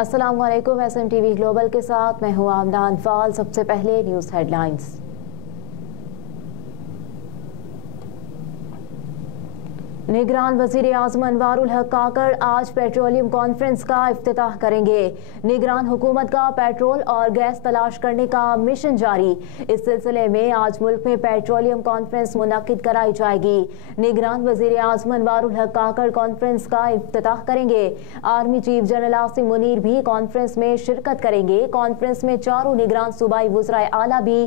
अस्सलाम वालेकुम। SMTV global के साथ मैं हूं आमना अनफाल। सबसे पहले न्यूज़ हेडलाइंस। निगरान वज़ीर आज़म अनवारुल हक काकड़ आज पेट्रोलियम कॉन्फ्रेंस का इफ्तिताह करेंगे। निगरान हुकूमत का पेट्रोल और गैस तलाश करने का मिशन जारी। इस सिलसिले में आज मुल्क में पेट्रोलियम कॉन्फ्रेंस मुनक्किद कराई जाएगी। निगरान वज़ीर आज़म अनवारुल हक काकड़ कॉन्फ्रेंस का इफ्तिताह करेंगे। Army chief general Asim Munir भी कॉन्फ्रेंस में शिरकत करेंगे। कॉन्फ्रेंस में चारों निगरान सूबाई वज़राए आला भी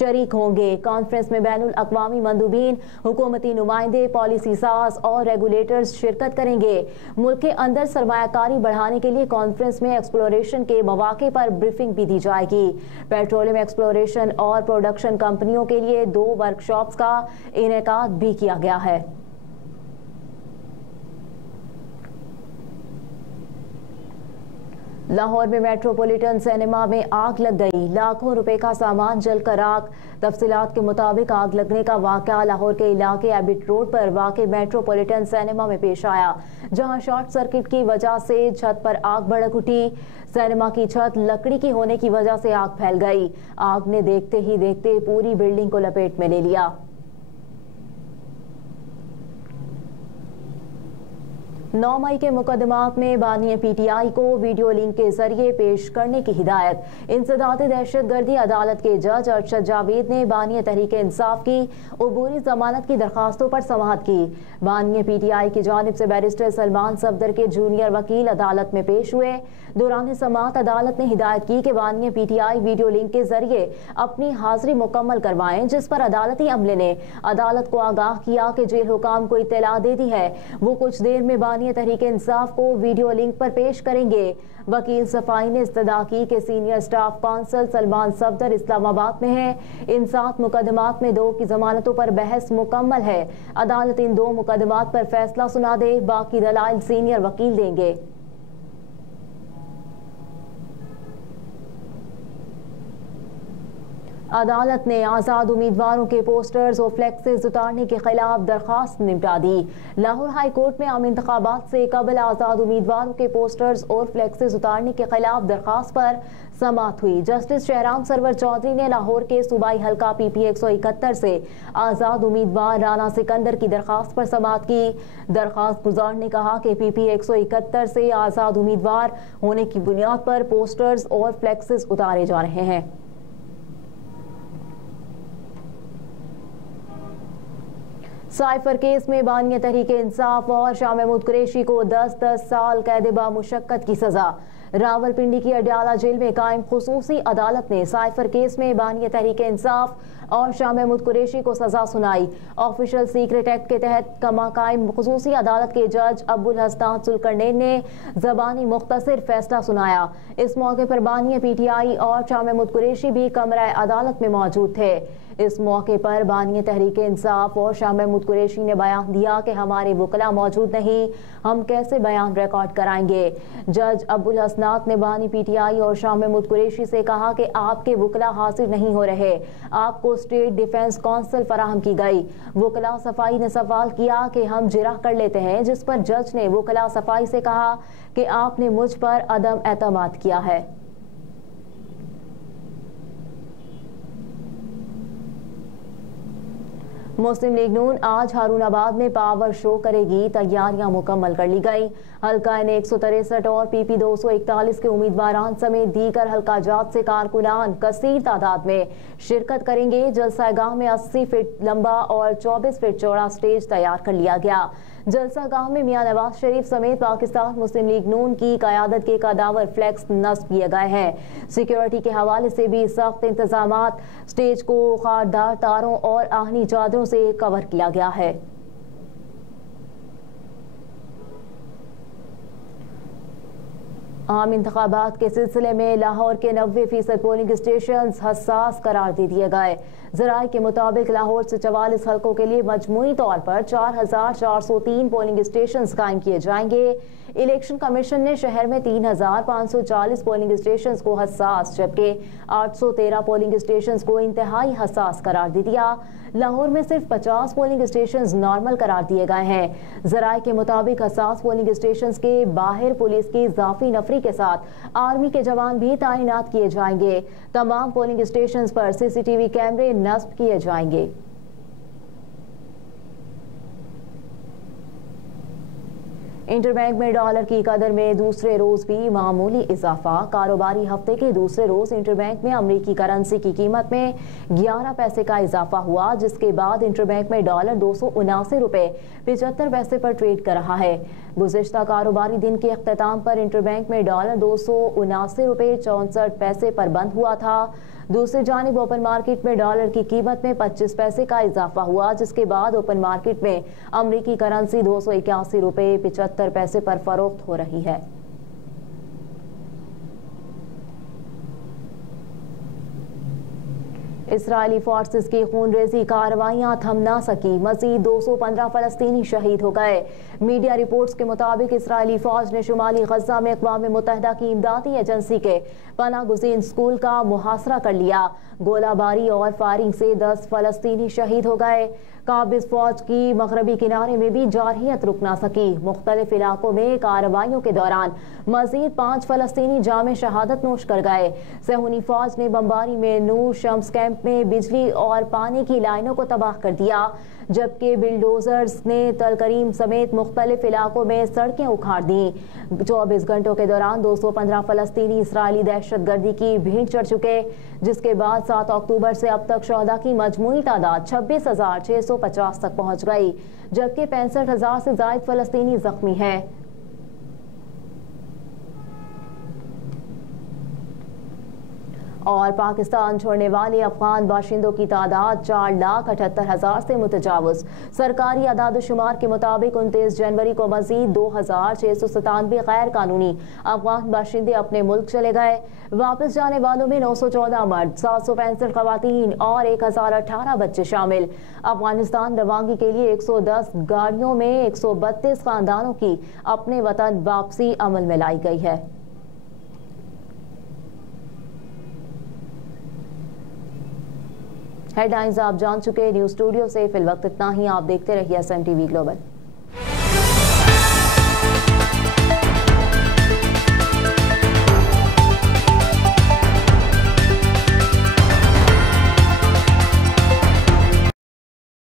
शरीक होंगे। कॉन्फ्रेंस में बैनुल अक़वामी मंदूबीन, हुकूमती नुमाइंदे, पॉलिसी साज और रेगुलेटर्स शिरकत करेंगे। मुल्क के अंदर सरमायाकारी बढ़ाने के लिए कॉन्फ्रेंस में एक्सप्लोरेशन के मौके पर ब्रीफिंग भी दी जाएगी। पेट्रोलियम एक्सप्लोरेशन और प्रोडक्शन कंपनियों के लिए 2 वर्कशॉप्स का इनेकाद भी किया गया है। लाहौर में मेट्रोपॉलिटन सिनेमा में आग लग गई। लाखों रुपए का सामान जलकर राख। तफसीलात के मुताबिक आग लगने का वाकया लाहौर के इलाके एबिट रोड पर वाक़े मेट्रोपॉलिटन सिनेमा में पेश आया, जहां शॉर्ट सर्किट की वजह से छत पर आग भड़क उठी। सिनेमा की छत लकड़ी की होने की वजह से आग फैल गई। आग ने देखते ही देखते पूरी बिल्डिंग को लपेट में ले लिया। 9 मई के मुकदमात में बानी PTI को वीडियो लिंक के जरिए पेश करने की हिदायत। इंसदाद दहशतगर्दी अदालत के जज अरशद जावेद ने बानी तहरीक इंसाफ की अबूरी जमानत की दरखास्तों पर समाअत की। बानी PTI की जानिब से बैरिस्टर सलमान सफदर के जूनियर वकील अदालत में पेश हुए। दौरान समाअत अदालत ने हिदायत की कि बानी PTI वीडियो लिंक के जरिए अपनी हाजिरी मुकम्मल करवाएं, जिस पर अदालती अमले ने अदालत को आगाह किया कि जेल हुकाम को इत्तला दे दी है, वो कुछ देर में बानी तहरीक इंसाफ को वीडियो लिंक पर पेश करेंगे। वकील सफाई ने इस्तदा की कि senior staff council Salman Safdar Islamabad में है। इन 7 मुकदमात में 2 की जमानतों पर बहस मुकम्मल है। अदालत इन 2 मुकदमात पर फैसला सुना दे, बाकी दलाइल सीनियर वकील देंगे। अदालत ने आज़ाद उम्मीदवारों के पोस्टर्स और फ्लेक्सेस उतारने के खिलाफ दरखास्त निपटा दी। लाहौर हाई कोर्ट में आम इंतखाबात से कबल आज़ाद उम्मीदवारों के पोस्टर्स और फ्लेक्सेस उतारने के खिलाफ दरखास्त पर समाअत हुई। जस्टिस शहराम सरवर चौधरी ने लाहौर के सूबाई हल्का PP 171 से आज़ाद उम्मीदवार राना सिकंदर की दरखास्त पर समाअत की। दरखास्त गुजार ने कहा कि PP 171 से आज़ाद उम्मीदवार होने की बुनियाद पर पोस्टर्स और फ्लेक्सेस उतारे जा रहे हैं। साइफर केस में बानी तहरीक इंसाफ और शाह महमूद कुरैशी को 10-10 साल कैद बामुशक्कत की सजा। रावलपिंडी की अडयाला जेल में कायम खुसूसी अदालत ने साइफर केस में बानी तहरीक इंसाफ और शाह महमूद कुरैशी को सजा सुनाई। ऑफिशियल सीक्रेट एक्ट के तहत कायम खुसूसी अदालत के जज अब्दुल हसनान जुल्करनैन ने ज़बानी मुख्तसर फैसला सुनाया। इस मौके पर बानी PTI और शाह महमूद कुरैशी भी कमरा अदालत में मौजूद थे। इस मौके पर बानी तहरीक इंसाफ और शाह महमूद कुरैशी ने बयान दिया कि हमारे वकला मौजूद नहीं, हम कैसे बयान रिकॉर्ड कराएंगे। जज अब्दुल हसनान ने बानी PTI और शाह महमूद कुरैशी से कहा कि आपके वकला हाजिर नहीं हो रहे, आपको स्टेट डिफेंस काउंसिल फराहम की गई। वकला सफाई ने सवाल किया कि हम जिरह कर लेते हैं, जिस पर जज ने वकला सफाई से कहा कि आपने मुझ पर अदम एतमाद किया है। मुस्लिम लीग नून आज हारूनाबाद में पावर शो करेगी। तैयारियां मुकम्मल कर ली गई। हल्का N 163 और PP 241 के उम्मीदवारान समेत दीगर हल्का जात से कारकुनान कसीर तादाद में शिरकत करेंगे। जलसागाह में 80 फीट लंबा और 24 फीट चौड़ा स्टेज तैयार कर लिया गया। जलसागाह में मियां नवाज शरीफ समेत पाकिस्तान मुस्लिम लीग नून की क़यादत के कदावर फ्लैक्स नस्ब किए गए हैं। सिक्योरिटी के हवाले से भी सख्त इंतजामात। स्टेज को खारदार तारों और आहनी चादरों से कवर किया गया है। आम इंतखाबात के सिलसिले में लाहौर के 90% पोलिंग स्टेशन हसास करार दे दिए गए। ज़राए के मुताबिक लाहौर से 44 हल्कों के लिए मजमूई तौर पर 4403 पोलिंग स्टेशन कायम किए जाएंगे। इलेक्शन कमीशन ने शहर में 3,540 पोलिंग स्टेशन को हसास जबकि 813 पोलिंग स्टेशन को इंतहाई हसास करार दे दिया। लाहौर में सिर्फ 50 पोलिंग स्टेशन नॉर्मल करार दिए गए हैं। जराये के मुताबिक हसास पोलिंग स्टेशन के बाहर पुलिस की इजाफी नफरी के साथ आर्मी के जवान भी तैनात किए जाएंगे। तमाम पोलिंग स्टेशन पर CCTV कैमरे नस्ब किए जाएंगे। इंटरबैंक में डॉलर की कदर में दूसरे रोज भी मामूली इजाफा। कारोबारी हफ्ते के दूसरे रोज इंटरबैंक में अमेरिकी करेंसी की कीमत में 11 पैसे का इजाफा हुआ, जिसके बाद इंटरबैंक में डॉलर 279 रुपए 75 पैसे पर ट्रेड कर रहा है। गुज़िश्ता कारोबारी दिन के अख्ताम पर इंटरबैंक में डॉलर 279 रुपए 64 पैसे पर बंद हुआ था। दूसरी जानिब ओपन मार्केट में डॉलर की कीमत में 25 पैसे का इजाफा हुआ, जिसके बाद ओपन मार्केट में अमेरिकी करेंसी 281 रुपए 75 पैसे पर फरोख्त हो रही है। इसराइली फोर्सेस की खूनरेजी कार्रवाइयां थम ना सकी, मजीद 215 फलस्तीनी शहीद हो गए। मीडिया रिपोर्ट्स के मुताबिक इसराइली फौज ने शुमाली गजा में अक़वाम मुत्तहिदा की इमदादी एजेंसी के पनाह गुज़ीन स्कूल का मुहासरा कर लिया। गोलाबारी और फायरिंग से 10 फलस्तीनी शहीद हो गए। काबिज फौज की मगरबी किनारे में भी जारहियत रुक ना सकी। मुख्तलिफ इलाकों में कार्रवाइयों के दौरान मजीद 5 फलस्तीनी जामे शहादत नोश कर गए। सहूनी फौज ने बमबारी में नूर शम्स कैंप में बिजली और पानी की लाइनों को तबाह कर दिया, जबकि बिल्डोजर्स ने तल करीम समेत मुख्तलिफ इलाकों में सड़कें उखाड़ दी। 24 घंटों के दौरान 215 फलस्तीनी इसराइली दहशतगर्दी की भीड़ चढ़ चुके, जिसके बाद 7 अक्टूबर से अब तक शहदा की मजमूई तादाद 26,650 तक पहुंच गई, जबकि 65,000 से ज्यादा फलस्तीनी जख्मी हैं। और पाकिस्तान छोड़ने वाले अफगान बाशिंदों की तादाद 4,78,000 से मुतजावज। सरकारी आदाद-ओ-शुमार के मुताबिक 29 जनवरी को मजीद 2,697 गैर कानूनी अफगान बाशिंदे अपने मुल्क चले गए। वापस जाने वालों में 914 मर्द, 765 खवातीन और 1,018 बच्चे शामिल। अफगानिस्तान रवानगी के लिए 110 गाड़ियों में 132 खानदानों की अपने वतन वापसी अमल में लाई गई है। हेडलाइंस आप जान चुके। न्यूज स्टूडियो से फिल वक्त इतना ही। आप देखते रहिए SMTV ग्लोबल।